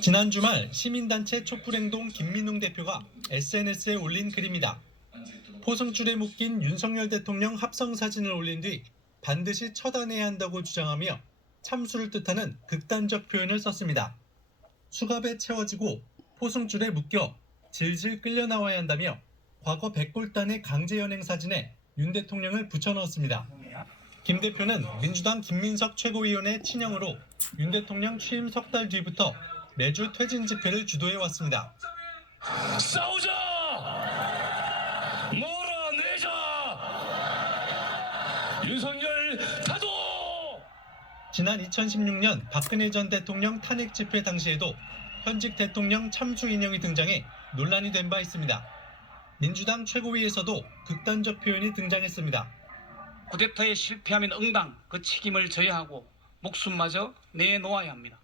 지난 주말 시민단체 촛불행동 김민웅 대표가 SNS에 올린 글입니다. 포승줄에 묶인 윤석열 대통령 합성 사진을 올린 뒤 반드시 처단해야 한다고 주장하며 참수를 뜻하는 극단적 표현을 썼습니다. 수갑에 채워지고 포승줄에 묶여 질질 끌려 나와야 한다며 과거 백골단의 강제 연행 사진에 윤 대통령을 붙여넣었습니다. 김 대표는 민주당 김민석 최고위원의 친형으로 윤 대통령 취임 석 달 뒤부터 매주 퇴진 집회를 주도해 왔습니다. 싸우자! 몰아내자! 윤석열 타도! 지난 2016년 박근혜 전 대통령 탄핵 집회 당시에도 현직 대통령 참수 인형이 등장해 논란이 된 바 있습니다. 민주당 최고위에서도 극단적 표현이 등장했습니다. 쿠데타에 실패하면 응당 그 책임을 져야 하고 목숨마저 내놓아야 합니다.